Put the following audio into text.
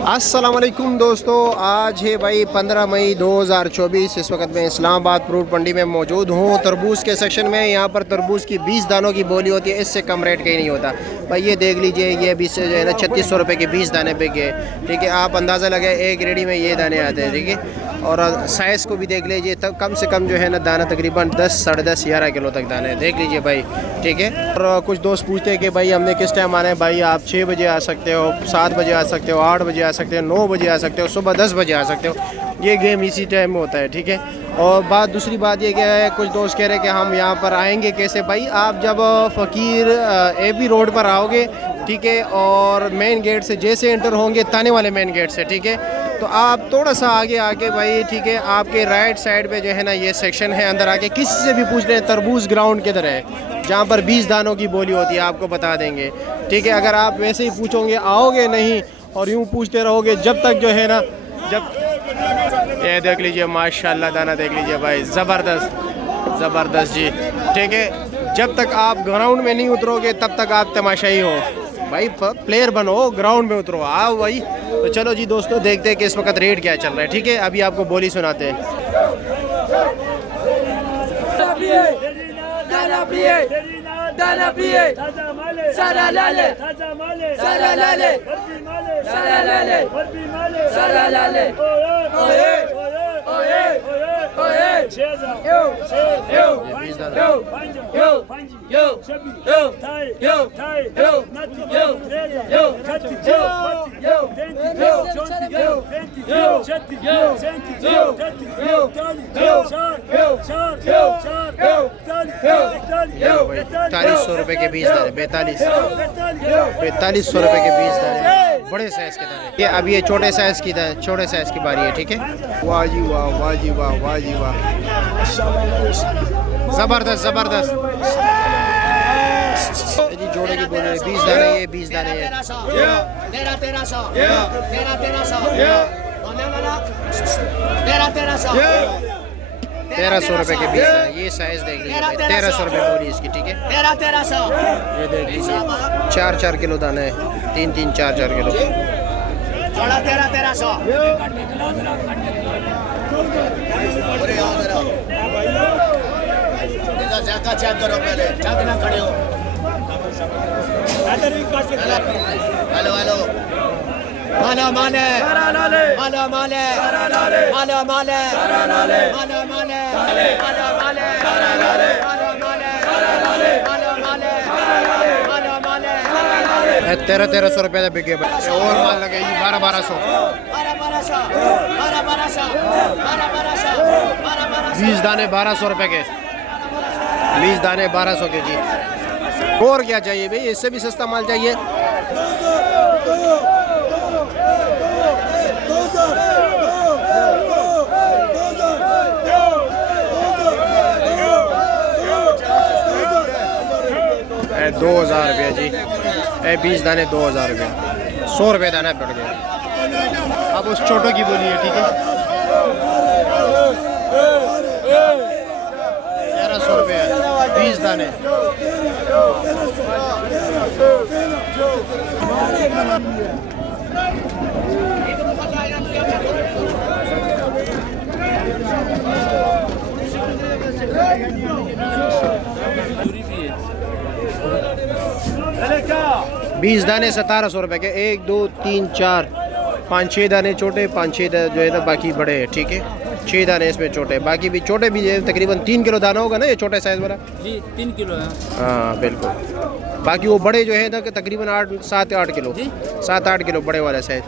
अस्सलाम वालेकुम दोस्तों, आज है भाई 15 मई 2024। इस वक्त मैं इस्लामाबाद फ्रूट मंडी में मौजूद हूँ। तरबूज के सेक्शन में यहाँ पर तरबूज की 20 दानों की बोली होती है, इससे कम रेट कहीं नहीं होता भाई। ये देख लीजिए, ये अभी से जो है ना 3600 रुपये के 20 दाने पे गए, ठीक है। आप अंदाज़ा लगाए एक रेडी में ये दाने आते हैं, ठीक है। और साइज़ को भी देख लीजिए, तब कम से कम जो है ना दाना तकरीबन 10, साढ़े 10, 11 किलो तक दाने देख लीजिए भाई, ठीक है। और कुछ दोस्त पूछते हैं कि भाई हमने किस टाइम आना है। भाई आप 6 बजे आ सकते हो, 7 बजे आ सकते हो, 8 बजे आ सकते हो, 9 बजे आ सकते हो, सुबह 10 बजे आ सकते हो। ये गेम इसी टाइम में होता है, ठीक है। और दूसरी बात ये क्या है, कुछ दोस्त कह रहे हैं कि हम यहाँ पर आएंगे कैसे। भाई आप जब फ़कीर AB रोड पर आओगे, ठीक है, और मेन गेट से जैसे एंटर होंगे, ताने वाले मेन गेट से, ठीक है, तो आप थोड़ा सा आगे आके भाई, ठीक है, आपके राइट साइड पे जो है ना ये सेक्शन है। अंदर आके किसी से भी पूछ रहे हैं तरबूज ग्राउंड किधर है, जहाँ पर 20 दानों की बोली होती है, आपको बता देंगे, ठीक है। अगर आप वैसे ही पूछोगे, आओगे नहीं और यूँ पूछते रहोगे जब तक जो है ना, जब ये देख लीजिए माशाल्लाह दाना देख लीजिए भाई, ज़बरदस्त ज़बरदस्त जी, ठीक है। जब तक आप ग्राउंड में नहीं उतरोगे तब तक आप तमाशाई हो भाई। प्लेयर बनो, ग्राउंड में उतरो, आओ भाई। तो चलो जी दोस्तों, देखते हैं कि इस वक्त रेट क्या चल रहा है, ठीक है। अभी आपको बोली सुनाते हैं। ₹4200 के 20 दाने, 4200 रुपये के 20 दाने, बड़े साइज़ के दाने। ये अब ये छोटे साइज़ की बारी है, ठीक है। वाह जी वाह, वाह जी वाह, वाह जी वाह, ज़बरदस्त ज़बरदस्त जी। जोड़े की बोल रहे 20 दाने, ये 20 दाने है। 1300 रुपये के 20 दाने। ये साइज़ देख लीजिए भाई, 1300 रुपये बोली इसकी, ठीक है। ये देख लीजिए 4-4 किलो दाना है, 3-3, 4-4 किलो। 1300 चेक करो पहले, चेक ना खड़े हो। हेलो हेलो, माला माले माला माले माला माले माला माले माला माले 1300 रुपये का बिके भाई। और माल लगे 1200 20 दाने 1200 रुपये के, 20 दाने 1200 के जी। और क्या चाहिए भाई, इससे भी सस्ता माल चाहिए। ₹2000 जी, 20 दाने 2000 रुपये, 100 रुपये दाना पड़ गया। अब उस छोटों की बोली है, ठीक है। 1300 रुपये 20 दाने। बीस दाने 1700 रुपये के, 1, 2, 3, 4, 5, 6 दाने छोटे, 5-6 जो है ना बाकी बड़े हैं, ठीक है। 6 दाने इसमें छोटे, बाकी भी छोटे भी तकरीबन 3 किलो दाना होगा ना, ये छोटे साइज़ वाला जी 3 किलो है। हाँ बिल्कुल। बाकी वो बड़े जो है ना तकरीबन 7-8 किलो, 7-8 किलो बड़े वाला साइज़।